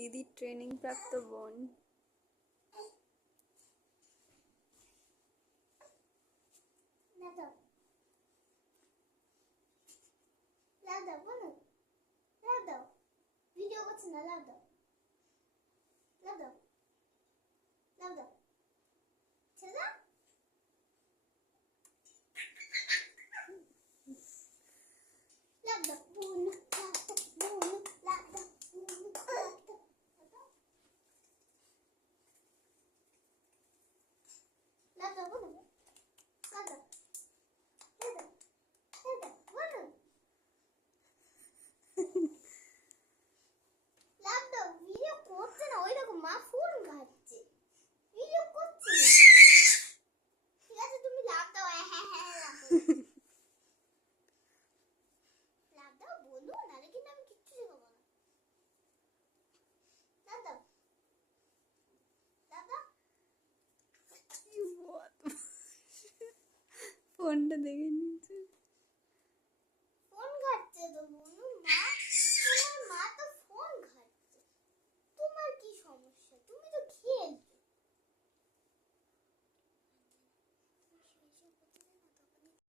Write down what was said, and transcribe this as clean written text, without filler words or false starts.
দিদির ট্রেনিং প্রাপ্ত বোন। ভিডিও করছি না, লাভ দাও, লাভ দাও, লাভ দাও, ছেড়ে দাও। লাভ দাও, বোন, লাভ দাও, বোন, লাভ দাও, বোন, লাভ দাও, লাভ দাও, বোন, লাভ দাও, লাভ দাও, লাভ দাও, বোন, লাভ দাও। ভিডিও করছে না, ওই দেখো মা ফোন ঘাটছে, ভিডিও করছে না। ঠিক আছে, তুমি লাভ দাও, হ্যাঁ হ্যাঁ হ্যাঁ, লাভ দাও, লাভ দাও বলো, নাহলে কিন্তু আমি কিচ্ছু শেখাবো না। লাভ দাও, লাভ দাও। ফোনটা দেখে নিয়েছে।